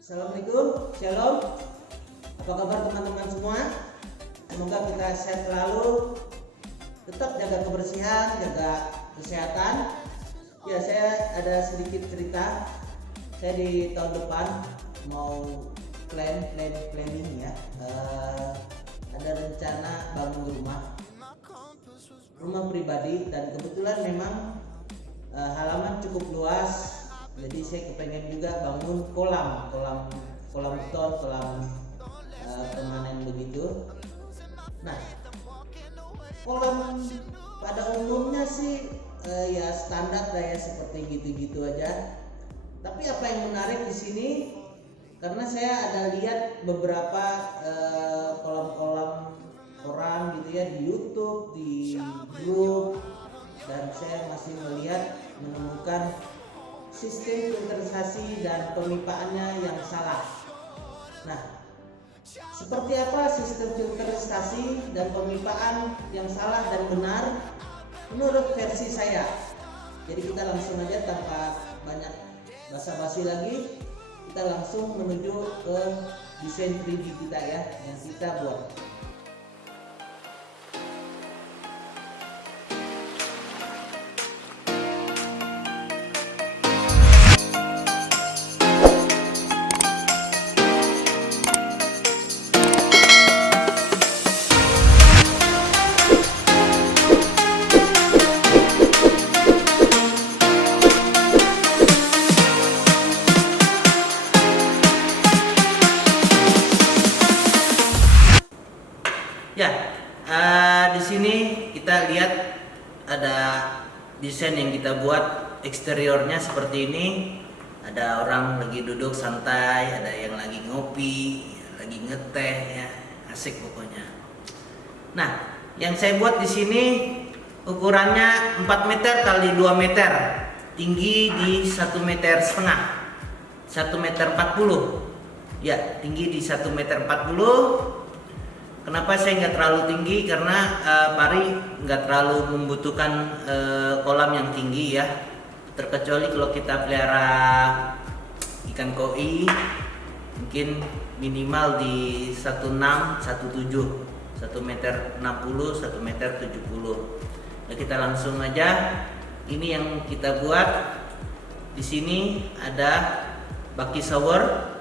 Assalamualaikum, shalom. Apa kabar teman-teman semua? Semoga kita sehat selalu. Tetap jaga kebersihan, jaga kesehatan. Ya, saya ada sedikit cerita. Saya di tahun depan mau planning ya. Ada rencana bangun rumah pribadi, dan kebetulan memang halaman cukup luas. Jadi saya kepengen juga bangun kolam beton, kolam permanen begitu. Nah, kolam pada umumnya sih ya standar lah ya, seperti gitu-gitu aja. Tapi apa yang menarik di sini, karena saya ada lihat beberapa kolam-kolam orang gitu ya di YouTube, di grup, dan saya masih menemukan sistem filterisasi dan pemipaannya yang salah. Nah, seperti apa sistem filterisasi dan pemipaan yang salah dan benar menurut versi saya? Jadi kita langsung aja tanpa banyak basa-basi lagi, kita langsung menuju ke desain 3D kita ya, yang kita buat. Ya, di sini kita lihat ada desain yang kita buat, eksteriornya seperti ini. Ada orang lagi duduk santai, ada yang lagi ngopi, lagi ngeteh ya, asik pokoknya. Nah, yang saya buat di sini ukurannya 4 meter kali 2 meter, tinggi di 1,5 meter, 1,40 meter. Ya, tinggi di 1,40 meter. Kenapa saya nggak terlalu tinggi? Karena pari nggak terlalu membutuhkan kolam yang tinggi ya. Terkecuali kalau kita pelihara ikan koi, mungkin minimal di 16, 17, 1,60 meter, 1,70 meter. Nah, kita langsung aja. Ini yang kita buat. Di sini ada baki shower.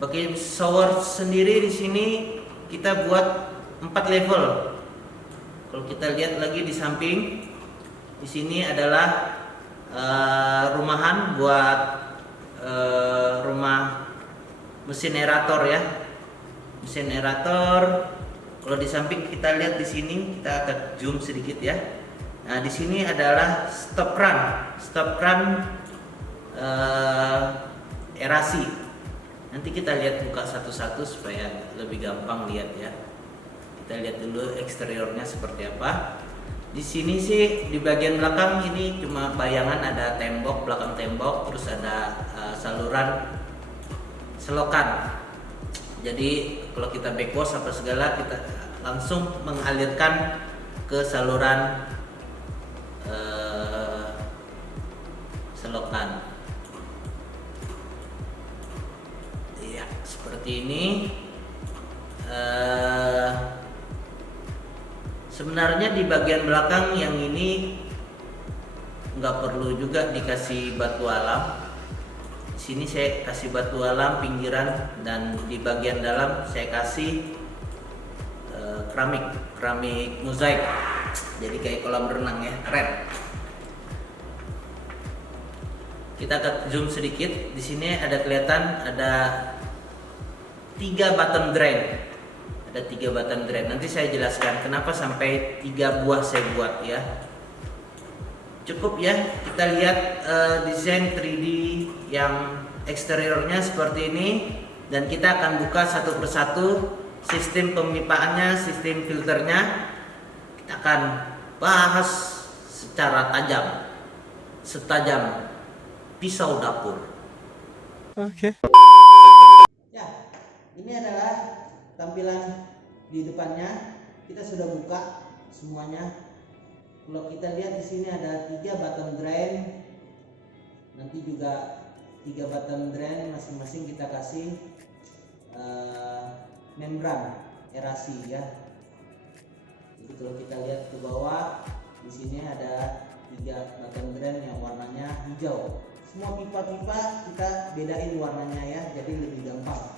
Baki shower sendiri di sini kita buat 4 level. Kalau kita lihat lagi di samping, di sini adalah rumahan buat rumah mesin aerator ya, mesin aerator. Kalau di samping kita lihat di sini, kita akan zoom sedikit ya. Nah, di sini adalah stop run aerasi. Nanti kita lihat buka satu-satu supaya lebih gampang lihat ya. Kita lihat dulu eksteriornya seperti apa. Di sini sih di bagian belakang ini cuma bayangan, ada tembok, belakang tembok, terus ada saluran selokan. Jadi kalau kita backwash apa segala, kita langsung mengalirkan ke saluran selokan. Seperti ini. Sebenarnya di bagian belakang yang ini nggak perlu juga dikasih batu alam. Di sini saya kasih batu alam pinggiran, dan di bagian dalam saya kasih keramik mozaik. Jadi kayak kolam renang ya, keren. Kita akan zoom sedikit. Di sini ada kelihatan ada 3 bottom drain. Ada 3 bottom drain. Nanti saya jelaskan kenapa sampai 3 buah saya buat ya. Cukup ya, kita lihat desain 3D yang eksteriornya seperti ini, dan kita akan buka satu persatu sistem pemipaannya, sistem filternya. Kita akan bahas secara tajam, setajam pisau dapur. Oke. Ya, ini adalah tampilan di depannya. Kita sudah buka semuanya. Kalau kita lihat di sini ada 3 bottom drain. Nanti juga 3 button drain masing-masing kita kasih membran erasi ya. Jadi kalau kita lihat ke bawah, di sini ada 3 button drain yang warnanya hijau. Semua pipa-pipa kita bedain warnanya ya, jadi lebih gampang.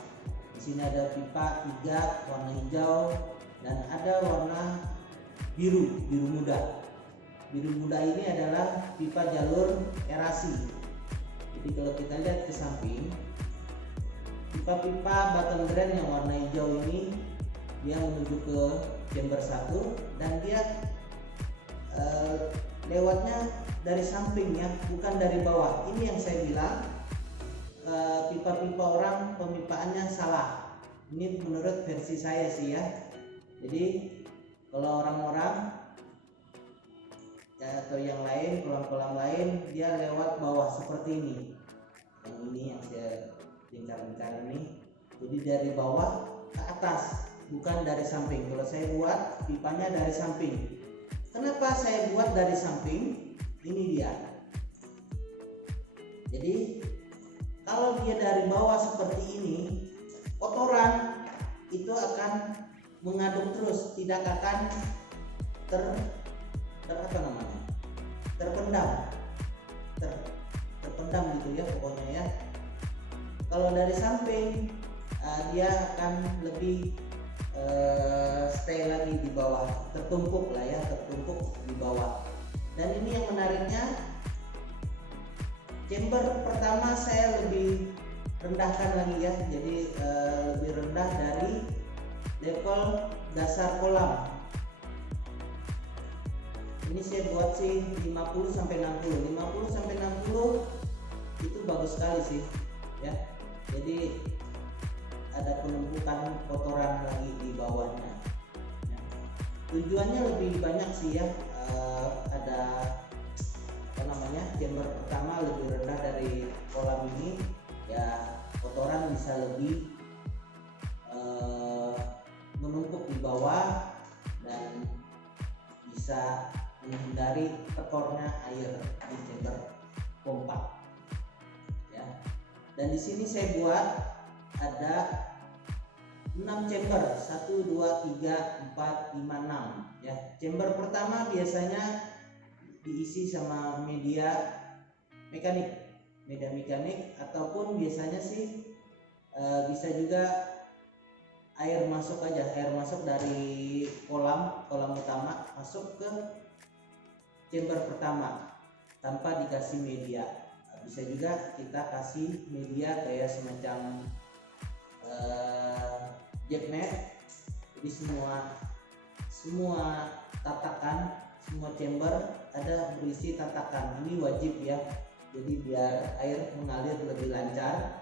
Di sini ada pipa 3 warna hijau dan ada warna biru muda. Biru muda ini adalah pipa jalur erasi. Jadi kalau kita lihat ke samping, pipa-pipa button drain yang warna hijau ini dia menuju ke chamber 1 dan dia lewatnya dari samping ya, bukan dari bawah. Ini yang saya bilang pipa-pipa orang pemipaannya salah. Ini menurut versi saya sih ya. Jadi kalau orang-orang ya, atau yang lain, kolam-kolam lain dia lewat bawah seperti ini. Yang ini yang saya lingkar-lingkar ini. Jadi dari bawah ke atas, bukan dari samping. Kalau saya buat pipanya dari samping. Kenapa saya buat dari samping? Ini dia. Jadi kalau dia dari bawah seperti ini, kotoran itu akan mengaduk terus, tidak akan terpendam gitu ya pokoknya ya. Kalau dari samping dia akan lebih stay lagi di bawah, tertumpuk lah ya, tertumpuk di bawah. Dan ini yang menariknya, chamber pertama saya lebih rendahkan lagi ya, jadi lebih rendah dari level dasar kolam. Ini saya buat sih 50 sampai 60. 50 sampai 60 itu bagus sekali sih ya. Jadi ada penumpukan kotoran lagi di bawahnya. Ya. Tujuannya lebih banyak sih ya. Ada chamber pertama lebih rendah dari kolam ini ya, kotoran bisa lebih menumpuk di bawah dan bisa menghindari tekornya air di chamber pompa ya. Dan di sini saya buat ada 6 chamber, 1 2 3 4 5 6 ya. Chamber pertama biasanya diisi sama media mekanik ataupun biasanya sih bisa juga air masuk aja, air masuk dari kolam utama masuk ke chamber pertama tanpa dikasih media. Bisa juga kita kasih media kayak semacam jet mat. Jadi semua tatakan, semua chamber ada berisi tatakan. Ini wajib ya. Jadi biar air mengalir lebih lancar,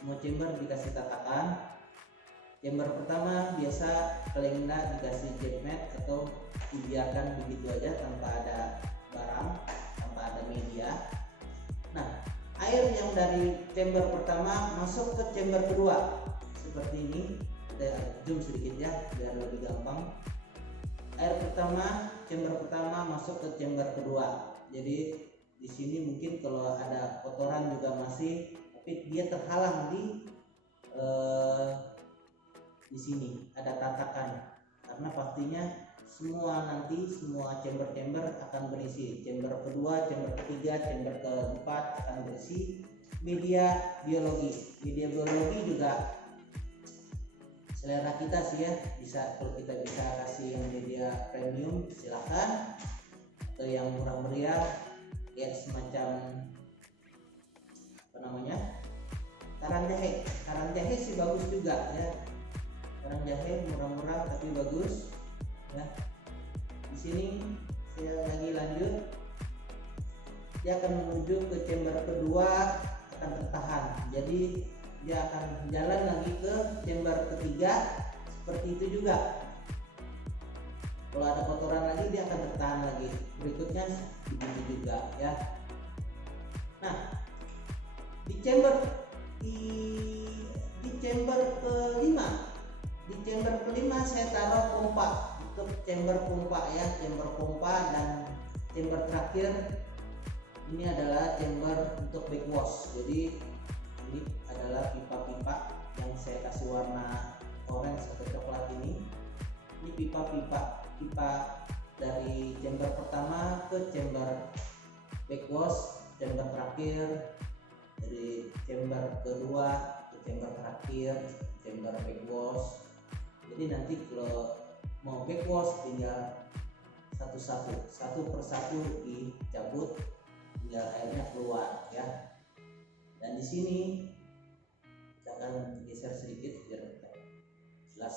semua chamber dikasih tatakan. Chamber pertama biasa paling enggak dikasih jet mat atau dibiarkan begitu aja tanpa ada barang, tanpa ada media. Nah, air yang dari chamber pertama masuk ke chamber kedua seperti ini. Kita zoom sedikit ya biar lebih gampang. Air pertama, chamber pertama masuk ke chamber kedua. Jadi di sini mungkin kalau ada kotoran juga masih, tapi dia terhalang di sini ada tatakan, karena pastinya semua chamber akan berisi. Chamber kedua, chamber ketiga, chamber keempat akan berisi media biologi. Media biologi juga selera kita sih ya, bisa kalau kita bisa kasih yang media premium silahkan, atau yang murah meriah kayak semacam karang jahe sih bagus juga ya. Karang jahe murah-murah tapi bagus ya. Di sini saya lagi lanjut, dia akan menuju ke chamber kedua, akan tertahan, jadi dia akan jalan lagi ke chamber ketiga seperti itu juga. Kalau ada kotoran lagi dia akan tertahan lagi, berikutnya begitu juga ya. Nah, di chamber kelima saya taruh pompa untuk chamber pompa ya, chamber pompa. Dan chamber terakhir ini adalah chamber untuk backwash. Jadi Jadi adalah pipa-pipa yang saya kasih warna orange atau coklat ini. Ini pipa dari chamber pertama ke chamber backwash, chamber terakhir, dari chamber kedua ke chamber terakhir, chamber backwash. Jadi nanti kalau mau backwash tinggal satu persatu dicabut, tinggal airnya keluar ya. Dan di sini kita akan geser sedikit biar jelas.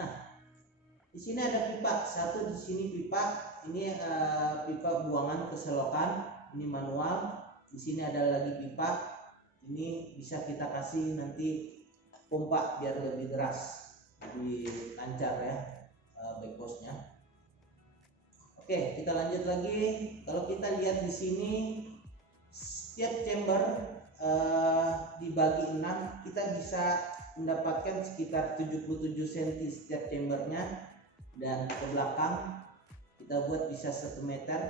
Nah, di sini ada pipa satu, di sini pipa ini pipa buangan ke selokan, ini manual. Di sini ada lagi pipa, ini bisa kita kasih nanti pompa biar lebih deras, lebih lancar ya backwashnya. Oke, kita lanjut lagi. Kalau kita lihat di sini setiap chamber dibagi 6, kita bisa mendapatkan sekitar 77 cm setiap chambernya. Dan ke belakang kita buat bisa 1 meter,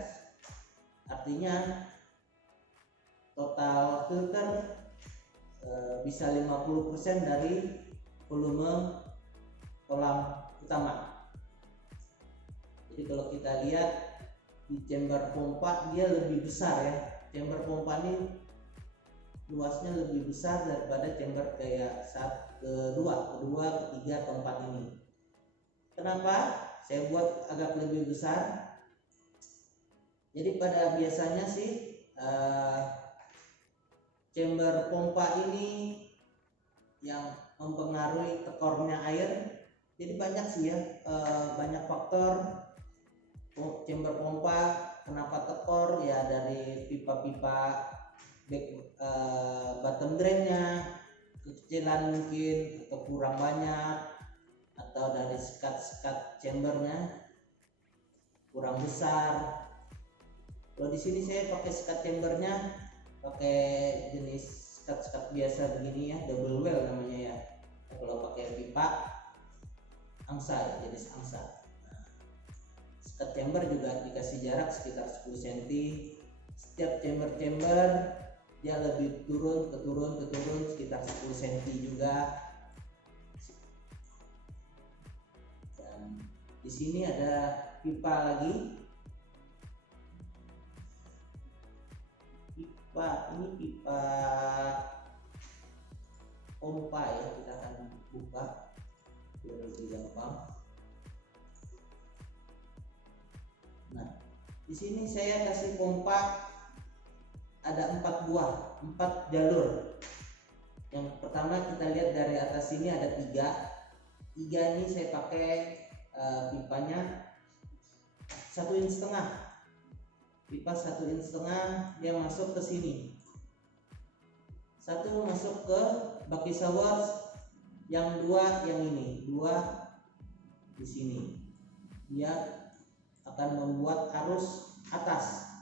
artinya total filter bisa 50% dari volume kolam utama. Jadi kalau kita lihat di chamber pompa dia lebih besar ya, chamber pompa ini luasnya lebih besar daripada chamber kayak kedua, ketiga, keempat ini. Kenapa saya buat agak lebih besar? Jadi pada biasanya sih chamber pompa ini yang mempengaruhi tekornya air. Jadi banyak sih ya, banyak faktor chamber pompa kenapa tekor ya, dari pipa-pipa bottom drainnya kekecilan mungkin atau kurang banyak, atau dari sekat chambernya kurang besar. Kalau di sini saya pakai sekat chambernya pakai jenis sekat biasa begini ya, double well namanya ya. Kalau pakai pipa angsa ya, jenis angsa. Nah, sekat chamber juga dikasih jarak sekitar 10 cm. Setiap chamber dia lebih turun sekitar 10 cm juga. Dan di sini ada pipa lagi. Ini pipa pompa ya, kita akan buka biar lebih gampang. Nah, di sini saya kasih pompa ada 4 jalur. Yang pertama kita lihat dari atas sini ada 3 ini saya pakai pipanya 1,5 inch. Pipa 1,5 inch dia masuk ke sini. Satu masuk ke baki shower, yang 2 yang ini, 2 di sini. Dia akan membuat arus atas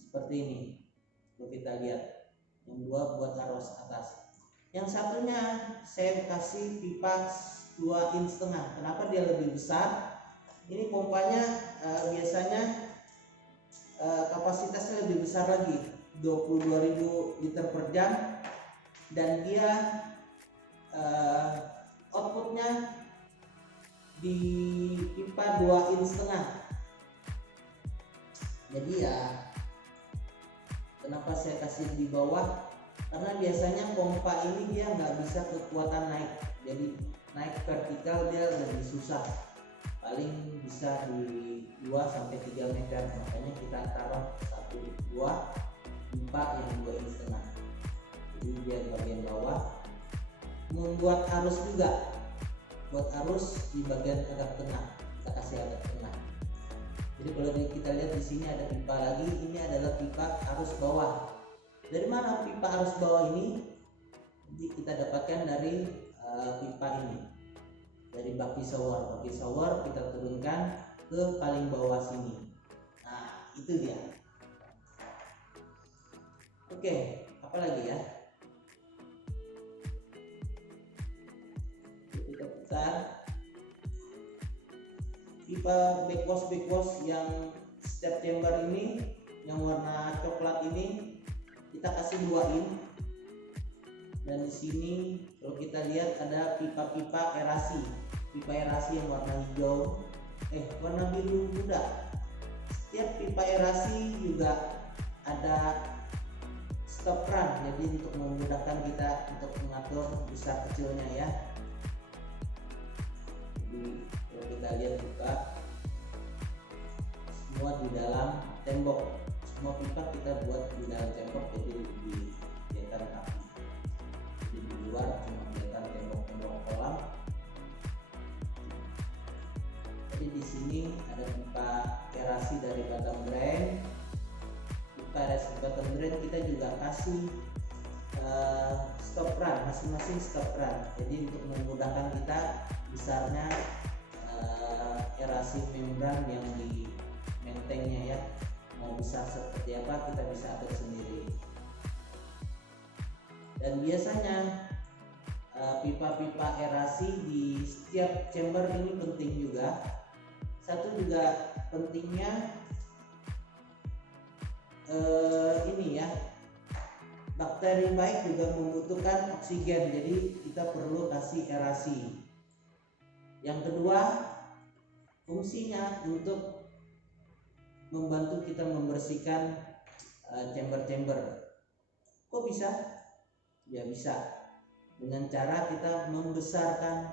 seperti ini. Kalau kita lihat, yang 2 buat arus atas. Yang satunya saya kasih pipa 2,5 inch. Kenapa dia lebih besar? Ini pompanya biasanya kapasitasnya lebih besar lagi, 22.000 liter per jam, dan dia outputnya di pipa 2,5 inch. Jadi ya kenapa saya kasih di bawah, karena biasanya pompa ini dia nggak bisa kekuatan naik, jadi naik vertikal dia lebih susah, paling bisa di 2-3 meter. Makanya kita taruh 1-2 pipa yang 2,5 inch. Jadi dia bagian bawah membuat arus juga, buat arus di bagian agak tengah, kita kasih agak tengah. Jadi kalau kita lihat di sini ada pipa lagi, ini adalah pipa arus bawah. Dari mana pipa arus bawah ini? Jadi kita dapatkan dari pipa ini, dari baki shower. Baki shower kita turunkan ke paling bawah sini. Nah, itu dia. Oke, apa lagi ya? Kita putar. Pipa backwash yang setiap chamber ini yang warna coklat ini kita kasih 2 in. Dan di sini kalau kita lihat ada pipa-pipa erasi, pipa erasi yang warna hijau, warna biru muda. Setiap pipa erasi juga ada stop run, jadi untuk memudahkan kita untuk mengatur besar kecilnya ya. Jadi kalau kita lihat juga semua di dalam tembok, semua pipa kita buat di dalam tembok, jadi di kelihatan api. Jadi di luar cuma kelihatan tembok-tembok kolam. Jadi di sini ada pipa erasi dari bottom drain. Pipa erasi bottom drain kita juga kasih stop run, masing-masing stop run. Jadi untuk memudahkan kita besarnya erasi membran yang di mentengnya ya, mau besar seperti apa kita bisa atur sendiri. Dan biasanya pipa-pipa erasi di setiap chamber ini penting juga. Satu juga pentingnya ini ya, bakteri baik juga membutuhkan oksigen, jadi kita perlu kasih erasi. Yang kedua, fungsinya untuk membantu kita membersihkan chamber-chamber. Kok bisa? Ya bisa dengan cara kita membesarkan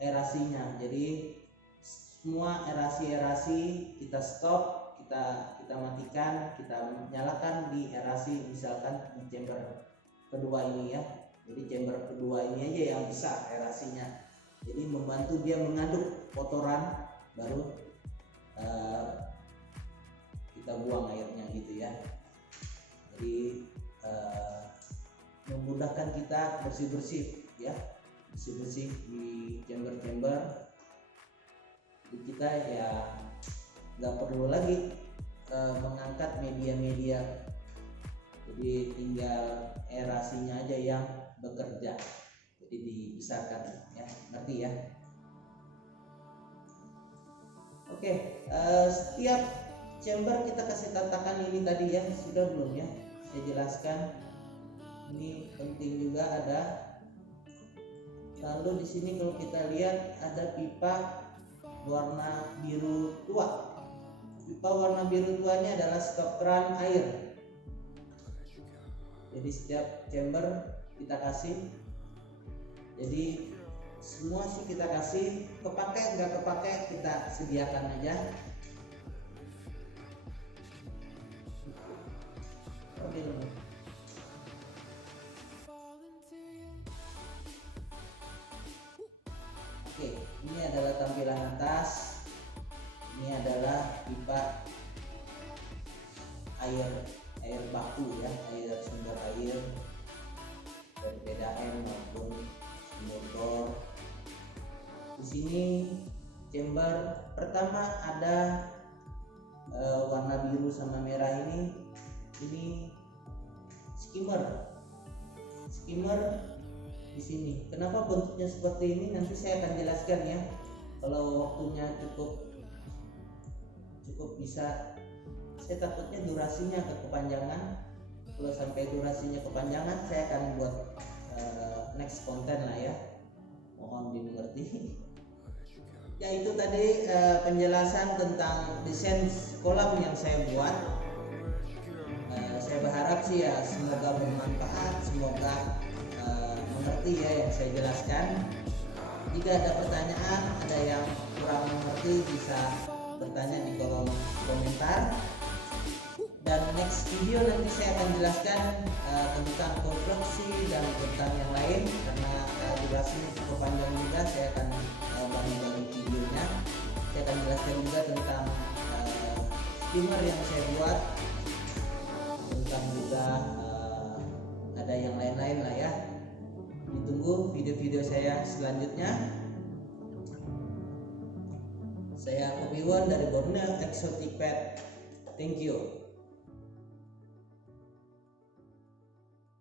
erasinya. Jadi semua erasi-erasi kita stop, kita matikan, kita nyalakan di erasi, misalkan di chamber kedua ini ya. Jadi chamber kedua ini aja yang besar erasinya, jadi membantu dia mengaduk kotoran, baru kita buang airnya gitu ya. Jadi memudahkan kita bersih-bersih ya, bersih-bersih di chamber-chamber. Jadi kita ya nggak perlu lagi mengangkat media-media, jadi tinggal erasinya aja yang bekerja, jadi dibesarkan ya, ngerti ya. Oke, setiap chamber kita kasih tatakan ini tadi ya, sudah belum ya saya jelaskan. Ini penting juga ada. Lalu di sini kalau kita lihat ada pipa warna biru tua. Pipa warna biru tua ini adalah stop run air. Jadi setiap chamber kita kasih. Jadi semua sih kita kasih, kepake nggak kepake kita sediakan aja. Oke. Oke, ini adalah tampilan atas. Ini adalah pipa air baku ya, air sumber air dari PDAM maupun sumur bor. Di sini chamber pertama ada warna biru sama merah ini skimmer di sini. Kenapa bentuknya seperti ini nanti saya akan jelaskan ya. Kalau waktunya cukup bisa, saya takutnya durasinya kepanjangan. Kalau sampai durasinya kepanjangan saya akan buat next konten lah ya, mohon dimengerti. Ya itu tadi penjelasan tentang desain kolam yang saya buat. Saya berharap sih ya semoga bermanfaat, semoga mengerti ya yang saya jelaskan. Jika ada pertanyaan, ada yang kurang mengerti bisa bertanya di kolom komentar. Dan next video nanti saya akan jelaskan tentang konstruksi dan tentang yang lain, karena durasinya cukup panjang juga. Saya akan bagi-bagi videonya. Saya akan jelaskan juga tentang skimmer yang saya buat, tentang juga ada yang lain-lain lah ya. Ditunggu video-video saya selanjutnya. Saya Kopiwan dari Borneo Exotic Pet. Thank you.